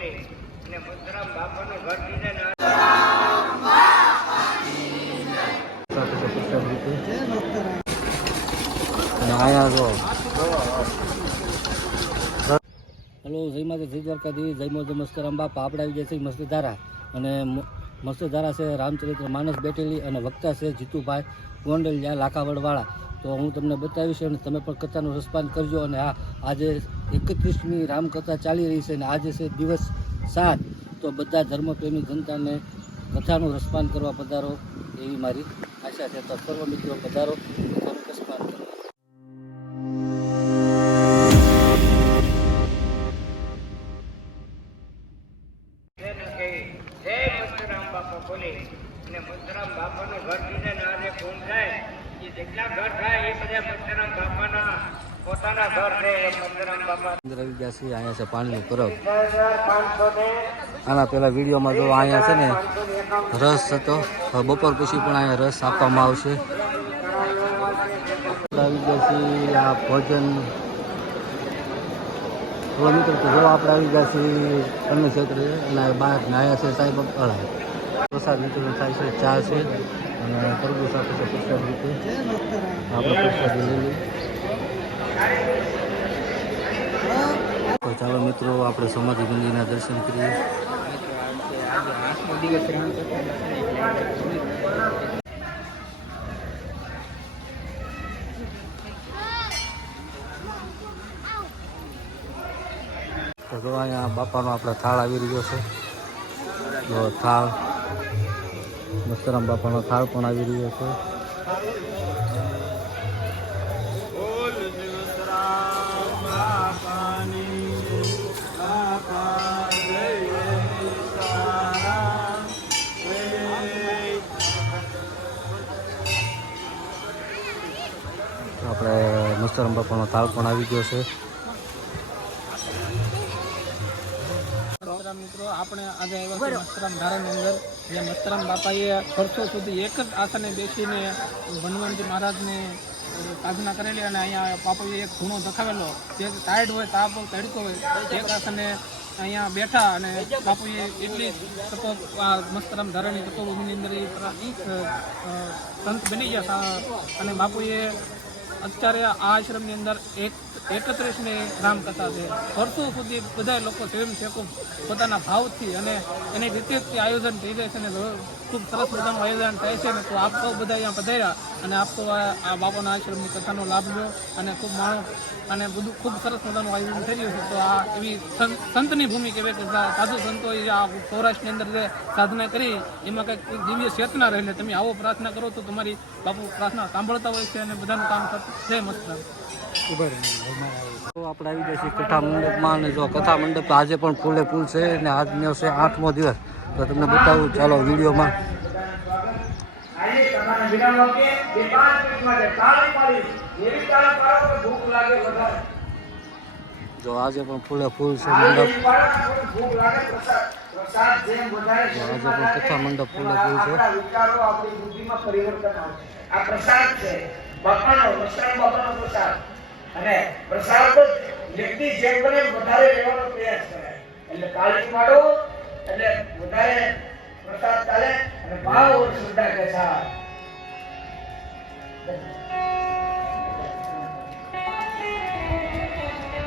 બોલી અને મસ્તરામ બાપાનું ઘર દીને હેલો, જય માતા, જય દ્વારકાધીશ, જય મોજ મસ્તરામ બાપા. આપણે આવી જાય છે મસ્તધારા, અને મસ્તધારા છે રામચરિત્ર માનસ બેઠેલી, અને વક્તા છે જીતુભાઈ ગોંડલિયા લાખાવડવાળા. તો હું તમને બતાવીશ અને તમે પણ કથાનું રસપાન કરજો. અને આજે 31મી રામકથા ચાલી રહી છે અને આજે છે દિવસ 7. તો બધા ધર્મપ્રેમી જનતાને કથાનું રસપાન કરવા પધારો એવી મારી આશા છે. તો સર્વ મિત્રો પધારો, કથાનું રસપાન કરો. બોલી અને મસ્તરામ બાપાનું ઘર દીને આજે કોણ થાય એ જેટલા ઘર થાય એ બધા મસ્તરામ બાપાના પોતાના ઘર છે. મસ્તરામ બાપા આવી ગયા છે. અહીંયા છે પાણીનું પરબ. આના પેલા વિડીયોમાં જો અહીંયા છે ને રસ હતો, બપોર પછી પણ અહીંયા રસ આપવામાં આવશે. આવી ગયા છીએ આ ભોજન મિત્રો. તો જો આપણે આવી ગયા છીએ અન્ય ક્ષેત્રે, અને બહાર નાયા છે સાહેબ અળા. પ્રસાદ વિતરણ થાય છે, ચા છે અને તરબૂચ આપે છે પ્રસાદ રીતે. આપણે પ્રસાદી લઈ લઈએ. તો ચાલો મિત્રો, આપણે સમાધિ મંદિરના દર્શન કરીએ. તો જો અહીંયા બાપાનો આપણે થાળ આવી રહ્યો છે. જો થાળ, મસ્તરામ બાપાનો થાળ પણ આવી રહ્યો છે. આપણે મસ્તરામ બાપાનો થાળ પણ આવી ગયો છે. મિત્રો, આપણે આજે આવ્યા છે મસ્તરામ ધારાની અંદર, જે મસ્તરામ બાપાએ વર્ષો સુધી એક જ આસને બેસીને હનુમાનજી મહારાજને સાધના કરેલી, અને અહીંયા બાપાએ એક ગુણો દેખાવેલો. જે ટાઈડ હોય, તાપ હોય, તડકો હોય, એક આસને અહીંયા બેઠા અને બાપુએ એટલી મસ્તરામ ધારાની તપોભૂમિની અંદર સંત બની ગયા. અને બાપુએ અત્યારે આ આશ્રમની અંદર 31ની રામકથા છે. વર્ષો સુધી બધા લોકો સ્વયંસેવકો પોતાના ભાવથી અને એની રીતે આયોજન થઈ જાય છે, અને ખૂબ સરસ મજાનું આયોજન થાય છે. ને તો આપ સૌ બધા અહીંયા પધાર્યા અને આપ સૌ આ બાપાના આશ્રમની કથાનો લાભ લો, અને ખૂબ માણો અને બધું ખૂબ સરસ મજાનું આયોજન થઈ રહ્યું છે. તો આ એવી સંતની ભૂમિ કહેવાય કે સાધુ સંતોએ આ સૌરાષ્ટ્રની અંદર જે સાધના કરી એમાં કંઈક દિવ્ય ચેતના રહેલી. તમે આવો પ્રાર્થના કરો તો તમારી બાપુ પ્રાર્થના સાંભળતા હોય છે અને બધાનું કામ થતું જય મસ્તરામ. આપણે આવી ગયા છીએ કથા મંડપમાં, અને જો કથા મંડપ આજે પણ ફૂલે ફૂલ છે, અને આજનો છે 8મો દિવસ. તો તમને બતાવું, ચાલો વિડીયોમાં. જો આજે પણ ફૂલે ફૂલ છે મંડપ. આજે પણ કથા મંડપ ફૂલે ફૂલ છે. આ પ્રસાદ છે બાપાનો, મસ્તરામ બાપાનો પ્રસાદ. અને પ્રસાદ વ્યક્તિ જેમ બને વધારે લેવાનો પ્રયાસ કરે, એટલે કાળી પાડો એટલે વધારે પ્રસાદ ચાલે, અને ભાવ શ્રદ્ધા કે સાથ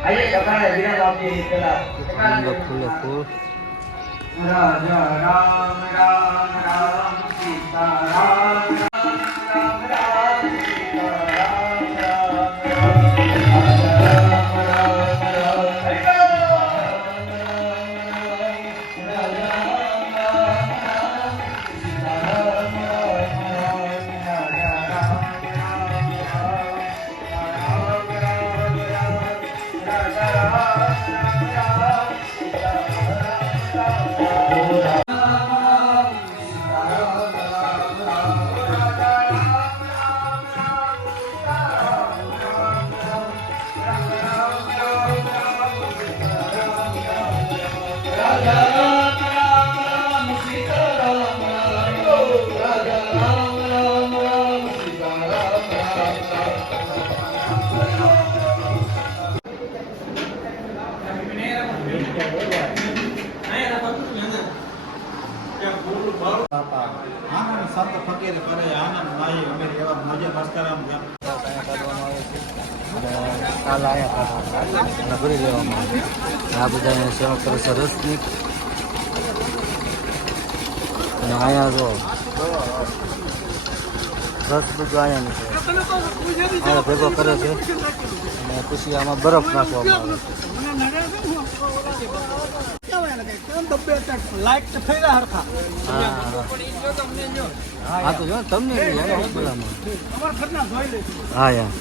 આઈએ કથાને વિરામ આપીએ. ફૂલે ફૂલ. રાજા રામ રામ રામ સીતા રામ રામ રામ સીતા રામ હતા આનંદ સંત ફકીર કરે આનંદ માહી અમે એવા મજે મસ્કરામ ગામ કાઢવામાં આવે છે અને કાલ આયા કાઢવામાં અને ભરી લેવામાં આવે આ બધાને સેવા કરે છે રસની અને અહીંયા જો રસ બધું અહીંયાનું છે અહીંયા ભેગો કરે છે અને પછી આમાં બરફ નાખવામાં આવે છે હા તો જો તમને હા યાર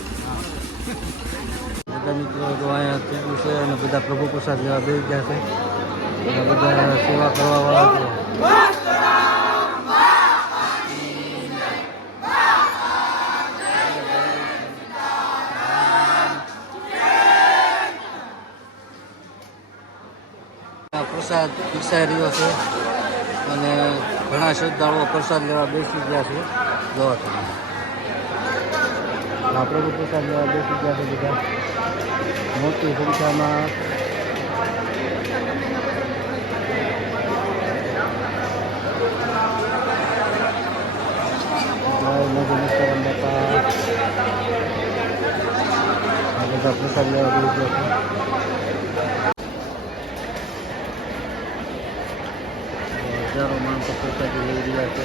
બધા મિત્રો તો અહીંયા થયું છે અને બધા પ્રભુ પ્રસાદ લેવા બેસી ગયા છે અને બધા સેવા કરવા વાળા છે પ્રસાદ પીરસાઈ રહ્યો છે અને ઘણા શ્રદ્ધાળુઓ પ્રસાદ લેવા બેસી ગયા છે જોવા તમે આ પ્રભુ પ્રસાદ લેવા બેસી ગયા છે બધા મોટી સંખ્યામાં બધા પ્રસાદ લેવા બેસી ગયા છે હજારો માણસો પ્રસાદી લઈ રહ્યા છે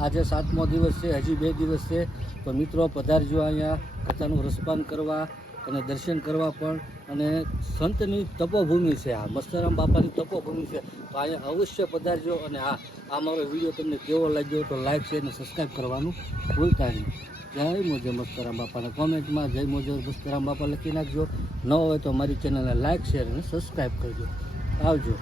આજે 7મો દિવસ છે, હજી 2 દિવસ છે. તો મિત્રો પધારજો અહીંયા કથાનું રસપાન કરવા અને દર્શન કરવા પણ. અને સંતની તપોભૂમિ છે, આ મસ્તરામ બાપાની તપોભૂમિ છે. તો અહીંયા અવશ્ય પધારજો. અને આ મારો વિડીયો તમને કેવો લાગ્યો તો લાઈક શેર અને સબસ્ક્રાઈબ કરવાનું ભૂલતા નહીં. જય મોજે મસ્તરામ બાપાને કોમેન્ટમાં જય મોજે મસ્તરામ બાપા લખી નાખજો. ન હોય તો મારી ચેનલને લાઈક શેર અને સબસ્ક્રાઈબ કરજો. આવજો.